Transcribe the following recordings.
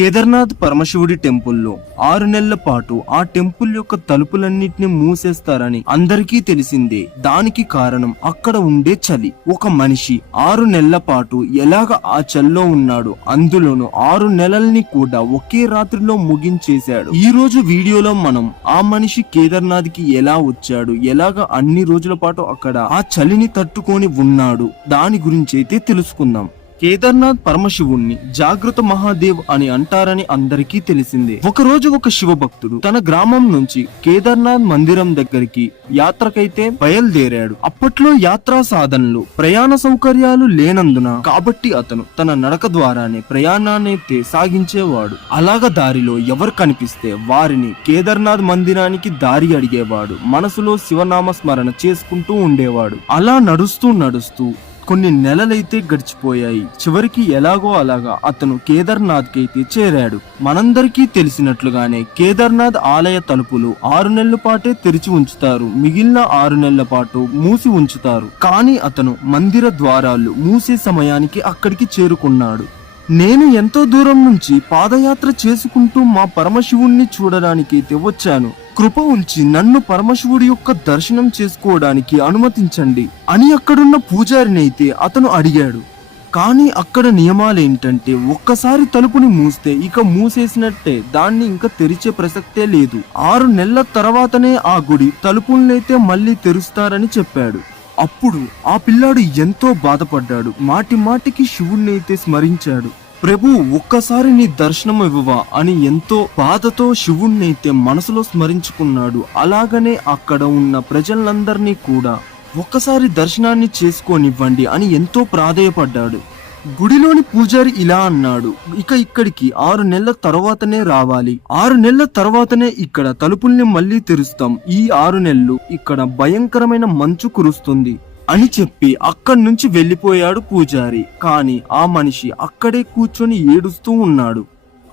కేదార్నాథ్ పరమశివుడి టెంపుల్లో 6 నెలల పాటు ఆ టెంపుల్ యొక్క తలుపులన్నిటిని మూసేస్తారని అందరికీ తెలిసిందే. దానికి కారణం అక్కడ ఉండే చలి. ఒక మనిషి 6 నెలల పాటు ఎలాగ ఆ చలిలో ఉన్నాడు, అందులోనూ 6 నెలల్ని కూడా ఒకే రాత్రిలో ముగించేశాడు. ఈ రోజు వీడియోలో మనం ఆ మనిషి కేదార్నాథ్ కి ఎలా వచ్చాడు, ఎలాగ అన్ని రోజుల పాటు అక్కడ ఆ చలిని తట్టుకొని ఉన్నాడు, దాని గురించి అయితే తెలుసుకుందాం. కేదార్నాథ్ పరమశివుణ్ణి జాగృత మహాదేవ్ అని అంటారని అందరికీ తెలిసిందే. ఒకరోజు ఒక శివభక్తుడు తన గ్రామం నుంచి కేదార్నాథ్ మందిరం దగ్గరికి యాత్రకైతే బయలుదేరాడు. అప్పట్లో యాత్రా సాధనలు, ప్రయాణ సౌకర్యాలు లేనందున కాబట్టి అతను తన నడక ద్వారానే ప్రయాణాన్నైతే సాగించేవాడు. అలాగ దారిలో ఎవరు కనిపిస్తే వారిని కేదార్నాథ్ మందిరానికి దారి అడిగేవాడు. మనసులో శివనామ స్మరణ చేసుకుంటూ ఉండేవాడు. అలా నడుస్తూ కొన్ని నెలలైతే గడిచిపోయాయి. చివరికి ఎలాగో అలాగా అతను కేదార్నాథ్ కి అయితే చేరాడు. మనందరికీ తెలిసినట్లుగానే కేదార్నాథ్ ఆలయ తలుపులు 6 నెలల పాటే తెరిచి ఉంచుతారు, మిగిలిన 6 నెలల పాటు మూసి ఉంచుతారు. కానీ అతను మందిర ద్వారాలు మూసే సమయానికి అక్కడికి చేరుకున్నాడు. నేను ఎంతో దూరం నుంచి పాదయాత్ర చేసుకుంటూ మా పరమశివుణ్ణి చూడడానికి అయితే వచ్చాను. కృప ఉంచి నన్ను పరమశివుడి యొక్క దర్శనం చేసుకోవడానికి అనుమతించండి అని అక్కడున్న పూజారిని అయితే అతను అడిగాడు. కానీ అక్కడ నియమాలేంటంటే ఒక్కసారి తలుపుని మూస్తే ఇక మూసేసినట్టే, దాన్ని ఇంకా తెరిచే ప్రసక్తే లేదు. 6 నెలల తర్వాతనే ఆ గుడి తలుపులనైతే మళ్ళీ తెరుస్తారని చెప్పాడు. అప్పుడు ఆ పిల్లాడు ఎంతో బాధపడ్డాడు. మాటి మాటికి శివుణ్ణి అయితే స్మరించాడు. ప్రభు, ఒక్కసారి నీ దర్శనం ఇవ్వవా అని ఎంతో బాధతో శివుణ్ణైతే మనసులో స్మరించుకున్నాడు. అలాగనే అక్కడ ఉన్న ప్రజలందరినీ కూడా ఒక్కసారి దర్శనాన్ని చేసుకోనివ్వండి అని ఎంతో ప్రాధేయపడ్డాడు. గుడిలోని పూజారి ఇలా అన్నాడు, ఇక ఇక్కడికి 6 నెలల తర్వాతనే రావాలి. 6 నెలల తర్వాతనే ఇక్కడ తలుపుల్ని మళ్ళీ తెరుస్తాం. ఈ 6 నెలలు ఇక్కడ భయంకరమైన మంచు కురుస్తుంది అని చెప్పి అక్కడి నుంచి వెళ్లిపోయాడు పూజారి. కానీ ఆ మనిషి అక్కడే కూర్చొని ఏడుస్తూ ఉన్నాడు.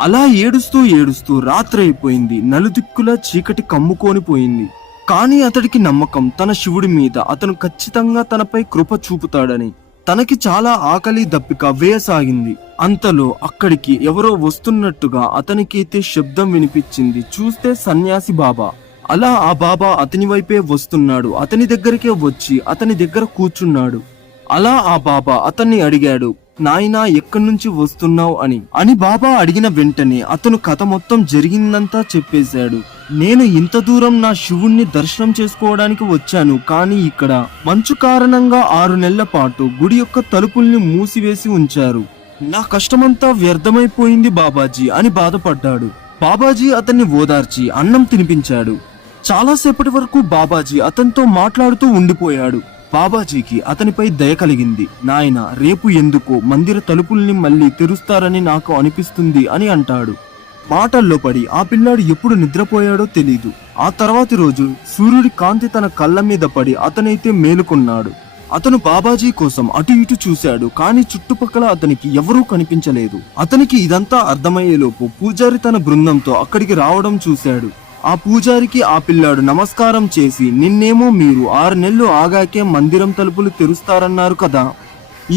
అలా ఏడుస్తూ రాత్రి అయిపోయింది. నలుదిక్కులా చీకటి కమ్ముకొని పోయింది. కానీ అతడికి నమ్మకం తన శివుడి మీద, అతను ఖచ్చితంగా తనపై కృప చూపుతాడని. తనకి చాలా ఆకలి దప్పిక వేయసాగింది. అంతలో అక్కడికి ఎవరో వస్తున్నట్టుగా అతనికైతే శబ్దం వినిపించింది. చూస్తే సన్యాసి బాబా. అలా ఆ బాబా అతని వైపే వస్తున్నాడు. అతని దగ్గరికే వచ్చి అతని దగ్గర కూర్చున్నాడు. అలా ఆ బాబా అతన్ని అడిగాడు, నాయనా ఎక్కడి నుంచి వస్తున్నావు అని బాబా అడిగిన వెంటనే అతను కథ మొత్తం జరిగిందంతా చెప్పేశాడు. నేను ఇంత దూరం నా శివుణ్ణి దర్శనం చేసుకోవడానికి వచ్చాను, కానీ ఇక్కడ మంచు కారణంగా 6 నెలల పాటు గుడి యొక్క తలుపుల్ని మూసివేసి ఉంచారు. నా కష్టమంతా వ్యర్థమైపోయింది బాబాజీ అని బాధపడ్డాడు. బాబాజీ అతన్ని ఓదార్చి అన్నం తినిపించాడు. చాలాసేపటి వరకు బాబాజీ అతనితో మాట్లాడుతూ ఉండిపోయాడు. బాబాజీకి అతనిపై దయ కలిగింది. నాయన, రేపు ఎందుకో మందిర తలుపుల్ని మళ్ళీ తెరుస్తారని నాకు అనిపిస్తుంది అని అంటాడు. మాటల్లో పడి ఆ పిల్లాడు ఎప్పుడు నిద్రపోయాడో తెలీదు. ఆ తర్వాతి రోజు సూర్యుడి కాంతి తన కళ్ళ మీద పడి అతనైతే మేలుకున్నాడు. అతను బాబాజీ కోసం అటు ఇటు చూశాడు, కానీ చుట్టుపక్కల అతనికి ఎవరూ కనిపించలేదు. అతనికి ఇదంతా అర్థమయ్యేలోపు పూజారి తన బృందంతో అక్కడికి రావడం చూశాడు. ఆ పూజారికి ఆ పిల్లాడు నమస్కారం చేసి, నిన్నేమో మీరు 6 నెలలు ఆగాకే మందిరం తలుపులు తెరుస్తారన్నారు కదా,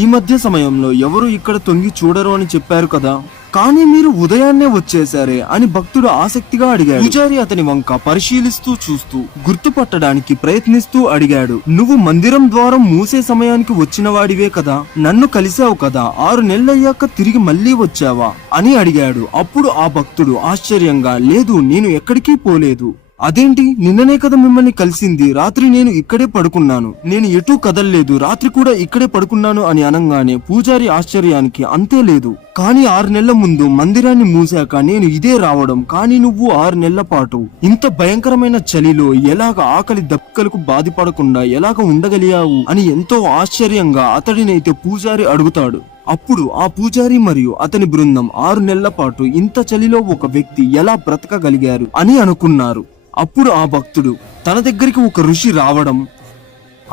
ఈ మధ్య సమయంలో ఎవరు ఇక్కడ తొంగి చూడరు అని చెప్పారు కదా, కానీ మీరు ఉదయాన్నే వచ్చేశారే అని భక్తుడు ఆసక్తిగా అడిగాడు. పూజారి అతని వంక పరిశీలిస్తూ చూస్తూ గుర్తుపట్టడానికి ప్రయత్నిస్తూ అడిగాడు, నువ్వు మందిరం ద్వారం మూసే సమయానికి వచ్చిన వాడివే కదా, నన్ను కలిశావు కదా, 6 నెలలయ్యాక తిరిగి మళ్ళీ వచ్చావా అని అడిగాడు. అప్పుడు ఆ భక్తుడు ఆశ్చర్యంగా, లేదు, నేను ఎక్కడికి పోలేదు. అదేంటి, నిన్ననే కదా మిమ్మల్ని కలిసింది, రాత్రి నేను ఇక్కడే పడుకున్నాను, నేను ఎటూ కదల్లేదు, రాత్రి కూడా ఇక్కడే పడుకున్నాను అని అనగానే పూజారి ఆశ్చర్యానికి అంతే లేదు. కానీ 6 నెలల ముందు మందిరాన్ని మూసాక నేను ఇదే రావడం, కానీ నువ్వు 6 నెలల పాటు ఇంత భయంకరమైన చలిలో ఎలాగ ఆకలి దప్పికలకు బాధపడకుండా ఎలాగ ఉండగలిగావు అని ఎంతో ఆశ్చర్యంగా అతడినైతే పూజారి అడుగుతాడు. అప్పుడు ఆ పూజారి మరియు అతని బృందం 6 నెలల పాటు ఇంత చలిలో ఒక వ్యక్తి ఎలా బ్రతకగలిగారు అని అనుకున్నారు. అప్పుడు ఆ భక్తుడు తన దగ్గరికి ఒక ఋషి రావడం,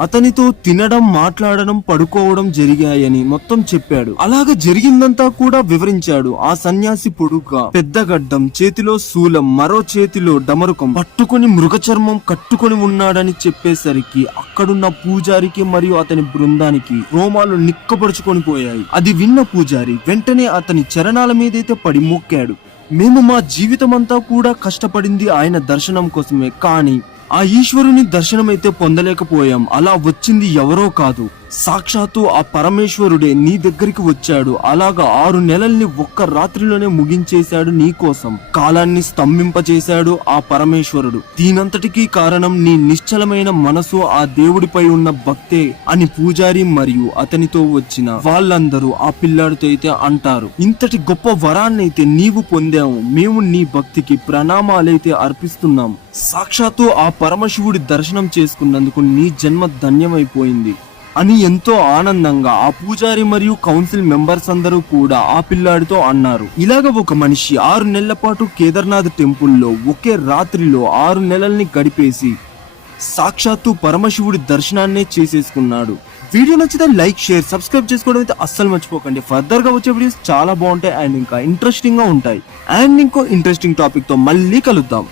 అతనితో తినడం, మాట్లాడడం, పడుకోవడం జరిగాయని మొత్తం చెప్పాడు. అలాగ జరిగిందంతా కూడా వివరించాడు. ఆ సన్యాసి పొడుగ్గా పెద్ద గడ్డం, చేతిలో శూలం, మరో చేతిలో డమరుకం పట్టుకొని మృగ చర్మం కట్టుకొని ఉన్నాడని చెప్పేసరికి అక్కడున్న పూజారికి మరియు అతని బృందానికి రోమాలు నిక్కపరుచుకొని పోయాయి. అది విన్న పూజారి వెంటనే అతని చరణాల మీదైతే పడి మొక్కాడు. మేము మా జీవితమంతా కూడా కష్టపడింది ఆయన దర్శనం కోసమే, కానీ ఆ ఈశ్వరుని దర్శనమైతే పొందలేకపోయాం. అలా వచ్చింది ఎవరో కాదు, సాక్షాత్తు ఆ పరమేశ్వరుడే నీ దగ్గరికి వచ్చాడు. అలాగా 6 నెలల్ని ఒక్క రాత్రిలోనే ముగించేశాడు నీ కోసం. కాలాన్ని స్తంభింపచేశాడు ఆ పరమేశ్వరుడు. దీనంతటికీ కారణం నీ నిశ్చలమైన మనసు, ఆ దేవుడిపై ఉన్న భక్తే అని పూజారి మరియు అతనితో వచ్చిన వాళ్ళందరూ ఆ పిల్లాడితో అయితే అంటారు. ఇంతటి గొప్ప వరాన్నైతే నీవు పొందావు. మేము నీ భక్తికి ప్రణామాలైతే అర్పిస్తున్నాం. సాక్షాత్తు ఆ పరమశివుడి దర్శనం చేసుకున్నందుకు నీ జన్మ ధన్యమైపోయింది అని ఎంతో ఆనందంగా ఆ పూజారి మరియు కౌన్సిల్ మెంబర్స్ అందరూ కూడా ఆ పిల్లాడితో అన్నారు. ఇలాగ ఒక మనిషి 6 నెలల పాటు కేదార్నాథ్ టెంపుల్లో ఒకే రాత్రిలో 6 నెలల్ని గడిపేసి సాక్షాత్తు పరమశివుడి దర్శనాన్నే చేసేసుకున్నాడు. వీడియో నచ్చితే లైక్, షేర్, సబ్స్క్రైబ్ చేసుకోవడం అయితే అస్సలు మర్చిపోకండి. ఫర్దర్ గా వచ్చే వీడియోస్ చాలా బాగుంటాయి అండ్ ఇంకా ఇంట్రెస్టింగ్ గా ఉంటాయి. అండ్ ఇంకో ఇంట్రెస్టింగ్ టాపిక్ తో మళ్ళీ కలుద్దాం.